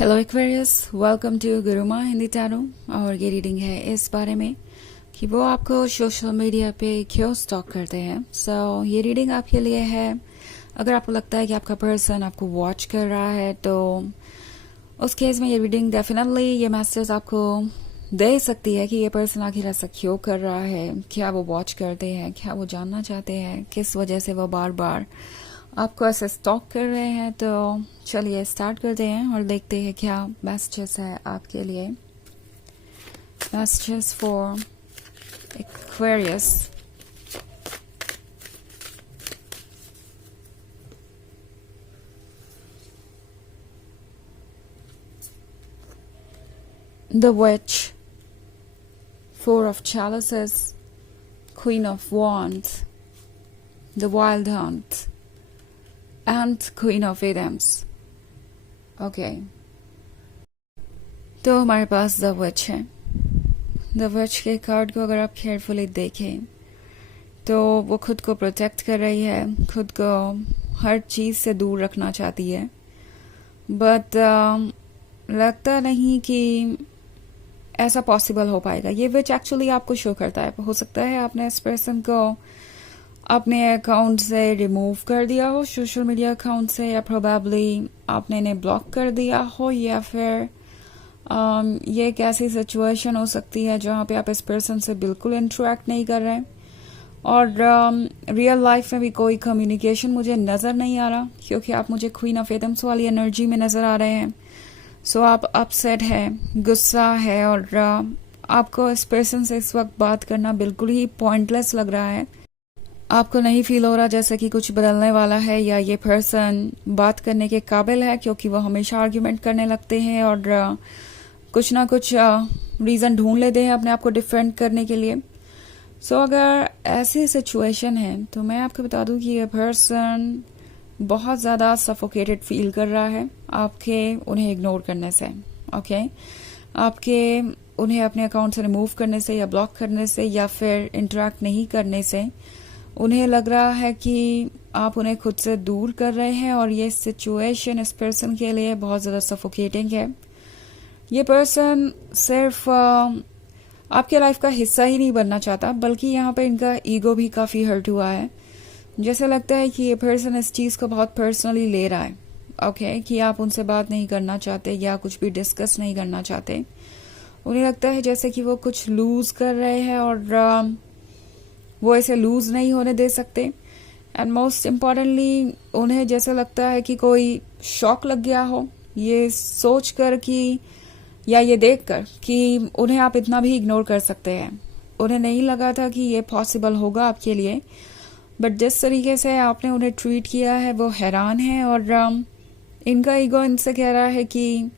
Hello Aquarius, welcome to Gurumaa Hindi tarot. और ये reading है इस बारे में कि वो आपको सोशल मीडिया पे क्यों स्टॉक करते हैं। ये रीडिंग आपके लिए है। अगर आपको लगता है कि आपका पर्सन आपको वॉच कर रहा है तो उस केस में ये रीडिंग डेफिनेटली ये मैसेज आपको दे सकती है कि ये पर्सन आखिर ऐसा क्यों कर रहा है, क्या वो वॉच करते हैं, क्या वो जानना चाहते हैं, किस वजह से वो बार बार आपको ऐसे स्टॉक कर रहे हैं। तो चलिए स्टार्ट करते हैं और देखते हैं क्या मैसेजेस है आपके लिए। Messages for Aquarius. The Witch, Four of Chalices, Queen of Wands, The Wild Hunt and Queen of Items. Okay. तो हमारे पास द विच है। द विच के कार्ड को अगर आप केयरफुली देखें तो वो खुद को प्रोटेक्ट कर रही है, खुद को हर चीज़ से दूर रखना चाहती है, बट लगता नहीं कि ऐसा पॉसिबल हो पाएगा। ये विच एक्चुअली आपको शो करता है, हो सकता है आपने इस पर्सन को अपने अकाउंट से रिमूव कर दिया हो, सोशल मीडिया अकाउंट से, या प्रोबेबली आपने इन्हें ब्लॉक कर दिया हो, या फिर ये एक ऐसी सिचुएशन हो सकती है जहाँ पे आप इस पर्सन से बिल्कुल इंटरेक्ट नहीं कर रहे हैं और रियल लाइफ में भी कोई कम्युनिकेशन मुझे नज़र नहीं आ रहा, क्योंकि आप मुझे क्वीन ऑफ एटम्स वाली एनर्जी में नज़र आ रहे हैं। सो आप अपसेट है, गुस्सा है और आपको इस पर्सन से इस वक्त बात करना बिल्कुल ही पॉइंटलेस लग रहा है। आपको नहीं फील हो रहा जैसे कि कुछ बदलने वाला है या ये पर्सन बात करने के काबिल है, क्योंकि वो हमेशा आर्ग्यूमेंट करने लगते हैं और कुछ ना कुछ रीज़न ढूंढ लेते हैं अपने आप को डिफेंड करने के लिए। अगर ऐसी सिचुएशन है तो मैं आपको बता दूं कि ये पर्सन बहुत ज़्यादा सफोकेटेड फील कर रहा है आपके उन्हें इग्नोर करने से। ओके, आपके उन्हें अपने अकाउंट से रिमूव करने से या ब्लॉक करने से या फिर इंटरेक्ट नहीं करने से उन्हें लग रहा है कि आप उन्हें खुद से दूर कर रहे हैं और ये सिचुएशन इस पर्सन के लिए बहुत ज़्यादा सफोकेटिंग है। ये पर्सन सिर्फ आपके लाइफ का हिस्सा ही नहीं बनना चाहता, बल्कि यहाँ पे इनका ईगो भी काफ़ी हर्ट हुआ है। जैसे लगता है कि ये पर्सन इस चीज़ को बहुत पर्सनली ले रहा है। ओके, कि आप उनसे बात नहीं करना चाहते या कुछ भी डिस्कस नहीं करना चाहते। उन्हें लगता है जैसे कि वो कुछ लूज़ कर रहे हैं और वो ऐसे लूज नहीं होने दे सकते। एंड मोस्ट इम्पॉर्टेंटली उन्हें जैसे लगता है कि कोई शॉक लग गया हो ये सोच कर कि या ये देख कर कि उन्हें आप इतना भी इग्नोर कर सकते हैं। उन्हें नहीं लगा था कि ये पॉसिबल होगा आपके लिए, बट जिस तरीके से आपने उन्हें ट्रीट किया है वो हैरान है और इनका ईगो इनसे कह रहा है कि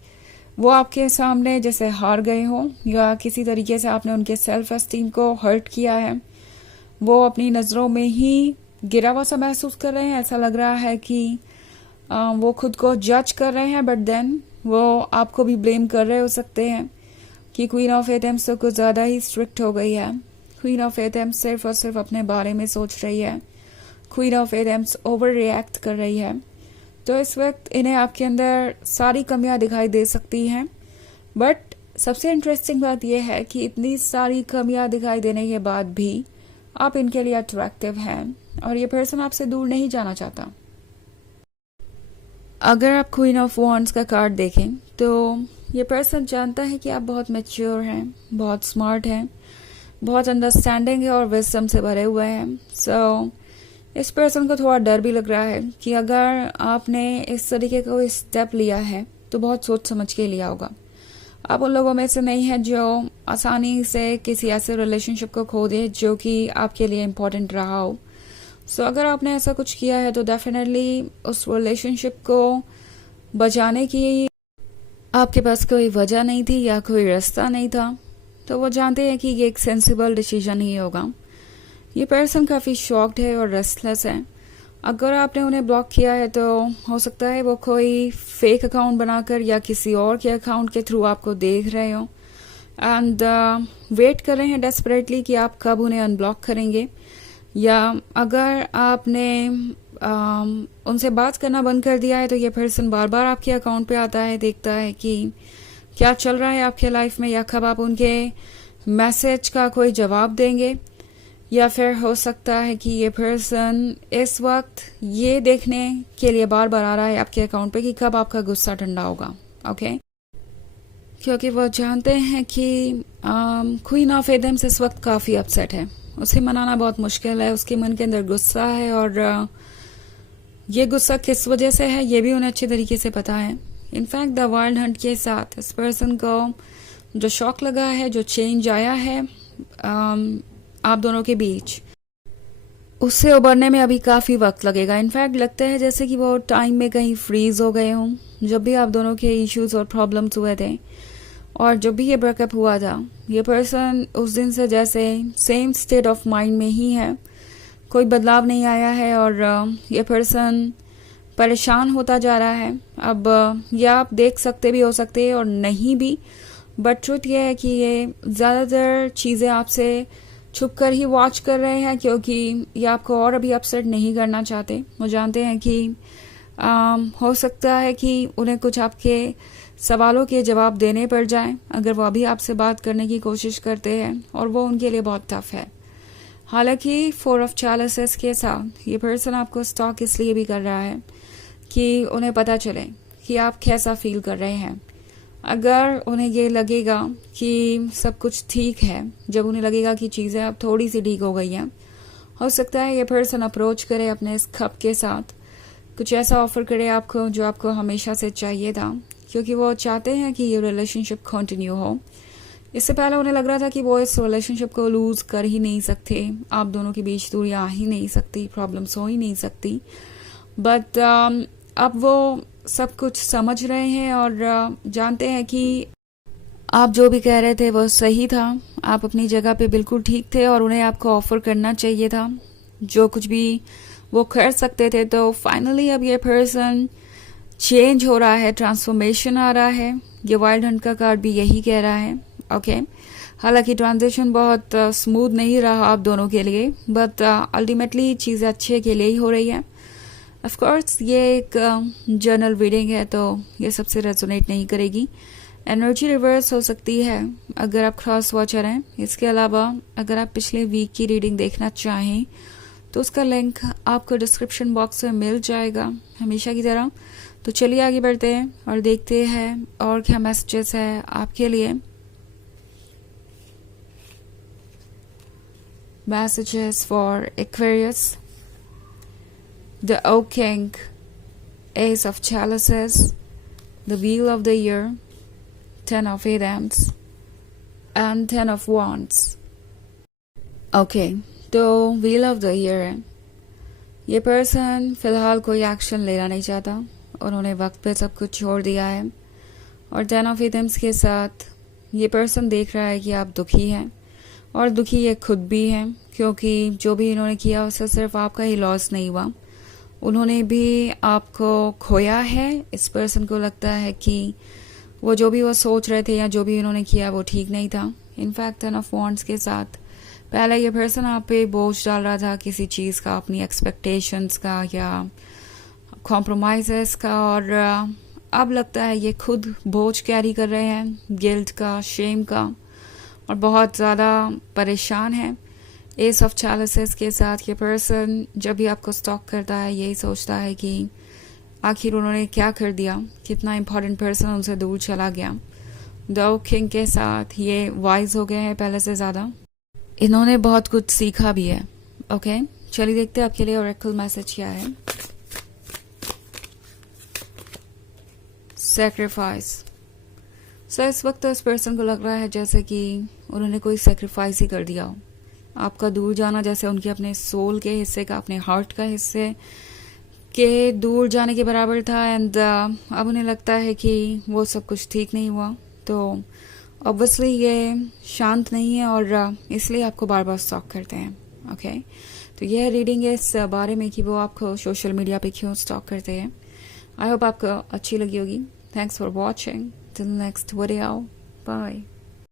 वो आपके सामने जैसे हार गए हो या किसी तरीके से आपने उनके सेल्फ एस्टीम को हर्ट किया है। वो अपनी नज़रों में ही गिरा हुआ सा महसूस कर रहे हैं। ऐसा लग रहा है कि वो खुद को जज कर रहे हैं, बट देन वो आपको भी ब्लेम कर रहे हो सकते हैं कि क्वीन ऑफ एटम्स तो कुछ ज़्यादा ही स्ट्रिक्ट हो गई है। क्वीन ऑफ एटम्स सिर्फ और सिर्फ अपने बारे में सोच रही है। Queen of atoms over react कर रही है। तो इस वक्त इन्हें आपके अंदर सारी कमियां दिखाई दे सकती हैं, बट सबसे इंटरेस्टिंग बात यह है कि इतनी सारी कमियां दिखाई देने के बाद भी आप इनके लिए अट्रैक्टिव हैं और ये पर्सन आपसे दूर नहीं जाना चाहता। अगर आप क्वीन ऑफ वॉन्ड्स का कार्ड देखें तो ये पर्सन जानता है कि आप बहुत मैच्योर हैं, बहुत स्मार्ट हैं, बहुत अंडरस्टैंडिंग है और विजडम से भरे हुए हैं। इस पर्सन को थोड़ा डर भी लग रहा है कि अगर आपने इस तरीके का कोई स्टेप लिया है तो बहुत सोच समझ के लिया होगा। आप उन लोगों में से नहीं है जो आसानी से किसी ऐसे रिलेशनशिप को खो दे जो कि आपके लिए इम्पोर्टेंट रहा हो। अगर आपने ऐसा कुछ किया है तो डेफिनेटली उस रिलेशनशिप को बचाने की आपके पास कोई वजह नहीं थी या कोई रास्ता नहीं था। तो वो जानते हैं कि ये एक सेंसिबल डिसीजन ही होगा। ये पर्सन काफ़ी शॉक्ड है और रेस्टलेस है। अगर आपने उन्हें ब्लॉक किया है तो हो सकता है वो कोई फेक अकाउंट बनाकर या किसी और के अकाउंट के थ्रू आपको देख रहे हो एंड वेट कर रहे हैं डेस्परेटली कि आप कब उन्हें अनब्लॉक करेंगे, या अगर आपने उनसे बात करना बंद कर दिया है, तो ये पर्सन बार बार आपके अकाउंट पे आता है, देखता है कि क्या चल रहा है आपके लाइफ में, या कब आप उनके मैसेज का कोई जवाब देंगे। या फिर हो सकता है कि ये पर्सन इस वक्त ये देखने के लिए बार बार आ रहा है आपके अकाउंट पे कि कब आपका गुस्सा ठंडा होगा। ओके, क्योंकि वो जानते हैं कि क्वीन ऑफ एडम्स इस वक्त काफ़ी अपसेट है, उसे मनाना बहुत मुश्किल है, उसके मन के अंदर गुस्सा है, और ये गुस्सा किस वजह से है ये भी उन्हें अच्छे तरीके से पता है। इनफैक्ट द वाइल्ड हंट के साथ इस पर्सन को जो शॉक लगा है, जो चेंज आया है आप दोनों के बीच, उससे उबरने में अभी काफ़ी वक्त लगेगा। इनफैक्ट लगता है जैसे कि वो टाइम में कहीं फ्रीज हो गए हों, जब भी आप दोनों के इश्यूज और प्रॉब्लम्स हुए थे, और जब भी ये ब्रेकअप हुआ था, ये पर्सन उस दिन से जैसे सेम स्टेट ऑफ माइंड में ही है, कोई बदलाव नहीं आया है, और ये पर्सन परेशान होता जा रहा है। अब ये आप देख सकते भी हो सकते हैं और नहीं भी, बट ट्रुथ ये है कि ये ज़्यादातर चीज़ें आपसे छुप कर ही वॉच कर रहे हैं, क्योंकि ये आपको और अभी अपसेट नहीं करना चाहते। वो जानते हैं कि हो सकता है कि उन्हें कुछ आपके सवालों के जवाब देने पड़ जाएं अगर वो अभी आपसे बात करने की कोशिश करते हैं, और वो उनके लिए बहुत टफ है। हालांकि 4 ऑफ चैलेंजेस के साथ ये पर्सन आपको स्टॉक इसलिए भी कर रहा है कि उन्हें पता चले कि आप कैसा फील कर रहे हैं। अगर उन्हें ये लगेगा कि सब कुछ ठीक है, जब उन्हें लगेगा कि चीज़ें अब थोड़ी सी ठीक हो गई हैं, हो सकता है ये पर्सन अप्रोच करे अपने इस खप के साथ, कुछ ऐसा ऑफर करे आपको जो आपको हमेशा से चाहिए था, क्योंकि वो चाहते हैं कि ये रिलेशनशिप कंटिन्यू हो। इससे पहले उन्हें लग रहा था कि वो इस रिलेशनशिप को लूज कर ही नहीं सकते, आप दोनों के बीच दूरियां आ ही नहीं सकती, प्रॉब्लम्स हो ही नहीं सकती, बट अब वो सब कुछ समझ रहे हैं और जानते हैं कि आप जो भी कह रहे थे वो सही था, आप अपनी जगह पे बिल्कुल ठीक थे, और उन्हें आपको ऑफर करना चाहिए था जो कुछ भी वो कर सकते थे। तो फाइनली अब ये पर्सन चेंज हो रहा है, ट्रांसफॉर्मेशन आ रहा है। ये वाइल्ड हंट का कार्ड भी यही कह रहा है। ओके, हालांकि ट्रांजिशन बहुत स्मूथ नहीं रहा आप दोनों के लिए, बट अल्टीमेटली चीज़ें अच्छे के लिए ही हो रही है। ऑफ कोर्स ये एक जर्नल रीडिंग है, तो ये सबसे रेजोनेट नहीं करेगी। एनर्जी रिवर्स हो सकती है अगर आप क्रॉस वॉचर हैं। इसके अलावा अगर आप पिछले वीक की रीडिंग देखना चाहें तो उसका लिंक आपको डिस्क्रिप्शन बॉक्स में मिल जाएगा, हमेशा की तरह। तो चलिए आगे बढ़ते हैं और देखते हैं और क्या मैसेजेस है आपके लिए। Messages for Aquarius, the Oak King, Ace of Chalices, the Wheel of the Year, 10 of Wands, and 10 of Wands. Okay, तो Wheel of the Year है। ये पर्सन फिलहाल कोई एक्शन लेना नहीं चाहता, उन्होंने वक्त पे सब कुछ छोड़ दिया है। और 10 of Wands के साथ ये पर्सन देख रहा है कि आप दुखी हैं, और दुखी ये खुद भी हैं, क्योंकि जो भी इन्होंने किया उससे सिर्फ आपका ही लॉस नहीं हुआ, उन्होंने भी आपको खोया है। इस पर्सन को लगता है कि वो जो भी वो सोच रहे थे या जो भी उन्होंने किया वो ठीक नहीं था। इनफैक्ट 10 ऑफ वॉन्ड्स के साथ पहले ये पर्सन आप पे बोझ डाल रहा था किसी चीज़ का, अपनी एक्सपेक्टेशंस का या कॉम्प्रोमाइज़ेस का, और अब लगता है ये खुद बोझ कैरी कर रहे हैं, गिल्ट का, शेम का, और बहुत ज़्यादा परेशान है। एस ऑफ चैलिसेस के साथ ये पर्सन जब भी आपको स्टॉक करता है यही सोचता है कि आखिर उन्होंने क्या कर दिया, कितना इम्पोर्टेंट पर्सन उनसे दूर चला गया। द ओक किंग के साथ ये वाइज हो गए हैं पहले से ज़्यादा, इन्होंने बहुत कुछ सीखा भी है। ओके, चलिए देखते हैं आपके लिए ऑरेकल मैसेज क्या है। सैक्रिफाइस। सो इस वक्त तो इस पर्सन को लग रहा है जैसे कि उन्होंने कोई सैक्रिफाइस ही कर दिया हो। आपका दूर जाना जैसे उनके अपने सोल के हिस्से का, अपने हार्ट का हिस्से के दूर जाने के बराबर था। एंड अब उन्हें लगता है कि वो सब कुछ ठीक नहीं हुआ, तो ऑब्वियसली ये शांत नहीं है और इसलिए आपको बार बार स्टॉक करते हैं। ओके, तो यह रीडिंग है इस बारे में कि वो आपको सोशल मीडिया पे क्यों स्टॉक करते हैं। आई होप आपको अच्छी लगी होगी। Thanks for watching, till next video, bye.